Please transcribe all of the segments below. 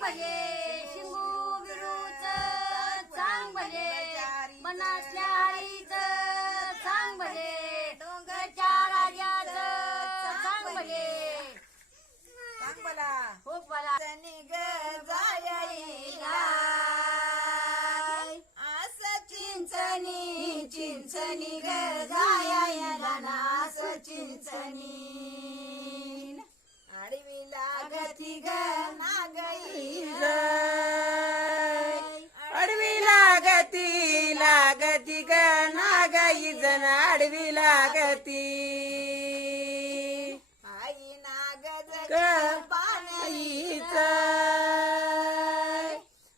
भले भले मनातल्या भले डोंगरच्या राजाचं भले सांग मला हो मला निग जायला असं चिंचणी चिंचणी ग जायला नास चिंचणी. आडवी लागती ग अडवी लागती. आई नाग पाण्याईच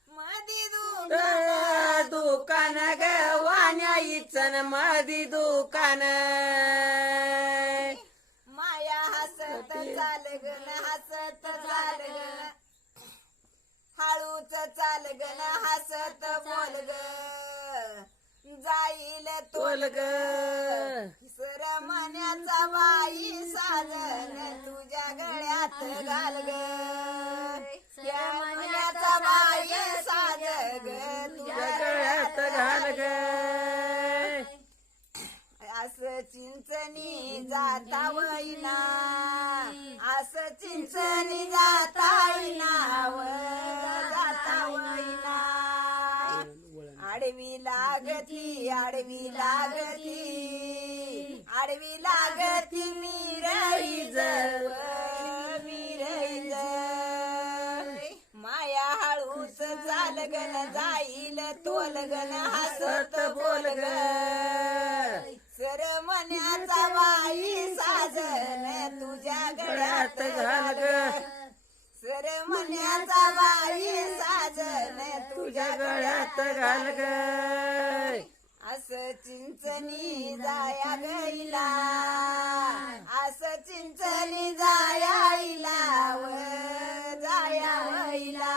मधी दुकान ग वाण्याईचन मधी दुकान. माया हसत चाल गण हसत चाल गण हळूच चाल गण हसत बोल ग जाईल तोल ग बाई साजन तुझ्या गळ्यात घाल ग. या मण्याचा बाई साज ग तुझ्या गळ्यात घाल ग. असं चिंचणी जाता वैना. असं चिंचणी जाता वैना. व जाता आडवी लागती आडवी लागती. आडवी लागती मिरई जव मिरई माया हळूच चालगन जाईल तोलगन हसत बोलग सर मण्याचा बाई साजन तुझ्या गळ्यात घाल सर मण्याचा बाई साजन तुझ्या गळ्यात घाल ग. असं चिंचणी जाया गईला असं चिंचणी जायाईला व जाया वईला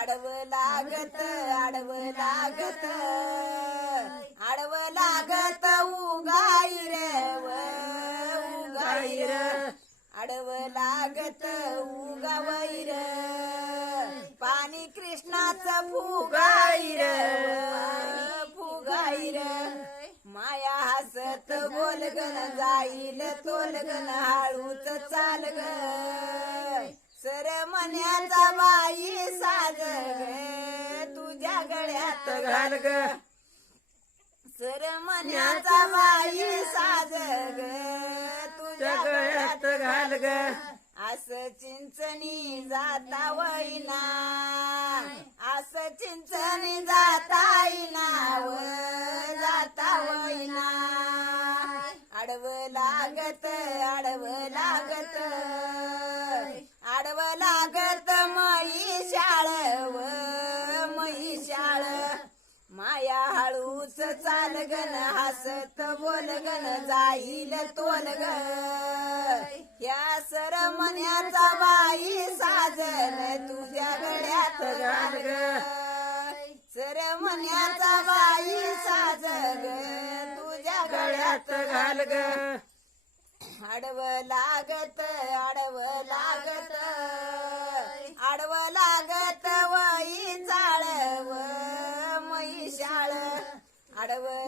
आडव लागत आडव लागत आडव कृष्णाचं फुगाईर फुगाईर. माया हसत बोलगन जाईल तोलगन हळूच चाल ग सर मण्याचा बाई साज तुझ्या गळ्यात घाल ग सर मण्याचा बाई साज ग तुझ्या गळ्यात घाल ग असं चिंचणी जाता वैना. असं चिंचणी जाता येईना व जाता वैना. आडव लागत आडव लागत. आडव लागत मग चाल चालगन हसत बोलगन जाईल तोलग या सर मन्याचा बाई साजन तुझ्या गळ्यात घाल ग. सर मन्याचा बाई साजन तुझ्या गळ्यात गळ्यात घाल ग. आडव लागत आडव लागत आडव लागत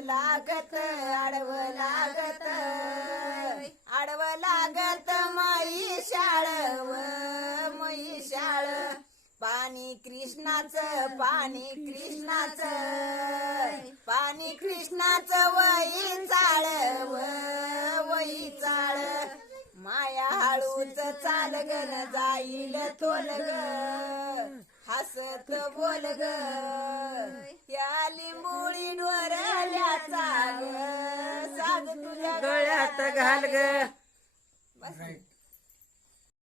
लागत आडव लागत. आडव लागत मई शाळव मई शाळ. पाणी कृष्णाचं पाणी कृष्णाचं. पाणी कृष्णाचं वई चाळव वई चाळ. माया हळूच चालगन जाईल तोलग हसत बोलग. या लिंबोळी डोरल्याचा साग तुझ्या गळ्यात घाल ग. बस.